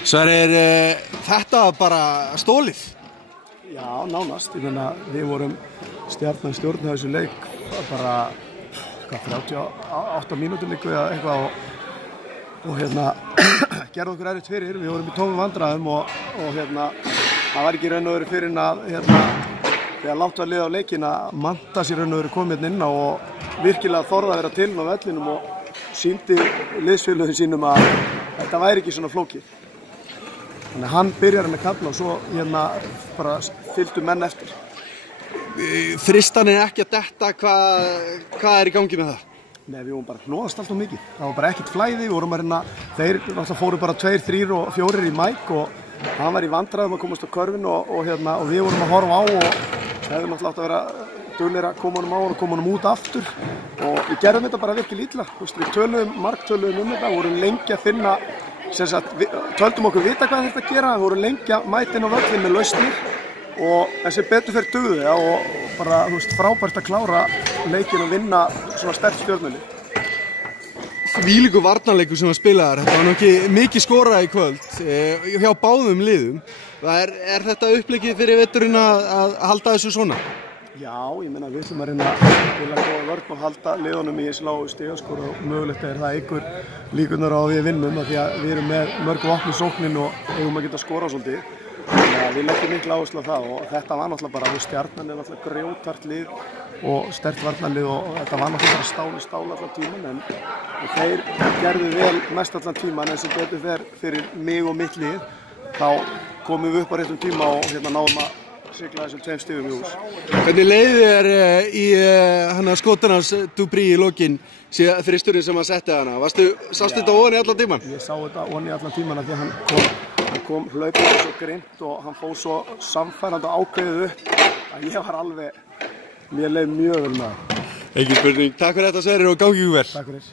Sverrir, þetta bara stólið? Já, nánast. Ég meina, við vorum Stjarnan stjórnaði þessu leik bara 38 mínútur líka eða eitthvað og gerði okkur erfitt fyrir. Við vorum í tómum vandræðum og það var ekki raun og veru fyrir að þegar látt var liða á leikinn að Mantas í raun og veru komið inn á og virkilega þorði að vera til á vellinum og sýndi liðsfélögum sínum að þetta væri ekki svona flókið. Þannig að hann byrjar með kafla og svo bara fylgdu menn eftir. Þristan ekki að detta, hvað í gangi með það? Nei, við vorum bara hnóðast alltaf mikið. Það var bara ekkert flæði, við vorum að reyna, þeir fóru bara 2, 3 og 4 í mæk og hann var í vandræðum að komast á körfin og við vorum að horfa á og hefðum alltaf átt að vera duglegir að koma honum á og koma honum út aftur og við gerðum þetta bara virkilega illa. Við margtöluðum þetta, vorum lengi að finna, töldum okkur vita hvað þetta að gera, við vorum lengi að mæta inn á völlin með lausnir og þessi betur fyrir dugði og bara frábært að klára leikinn og vinna svona sterkt Stjörnulið. Þvílíkur varnarleikur sem að spila þar, þetta var nú ekki mikið skorað í kvöld hjá báðum liðum. Er þetta uppleggið fyrir veturinn að halda þessu svona? Já, ég meina við ætlum að reyna að spila góða vörn og halda liðunum í þessu lágu stigaskor og mögulegt er það einhver líkurnar á við vinnum af því að við erum með mörg vopn í sóknin og eigum að geta skorað svolítið. Við leggjum mikla áherslu á það og þetta var náttúrulega bara Stjarnan náttúrulega grjótart lið og sterkt varnarlið og þetta var náttúrulega bara stál í stál allan tíman en þeir gerðu vel mest allan tíman en sem betur fer fyrir mig og mitt lið þá komum við upp á réttum tíma og náðum að sigla þessum 2 stigum í hús. Hvernig leiði þér í skotunars Dubry í lokin þristurinn sem hann setti hana? Sástu þetta ofan í allan tíman? Ég sá þetta ofan í allan tíman af því að hann kom hlaupið svo grint og hann fór svo samfærandi og ákveðið upp að ég var alveg, mér leið mjög vel með það. Engin spurning. Takk fyrir þetta Sverrir og gangi ykkur vel. Takk fyrir.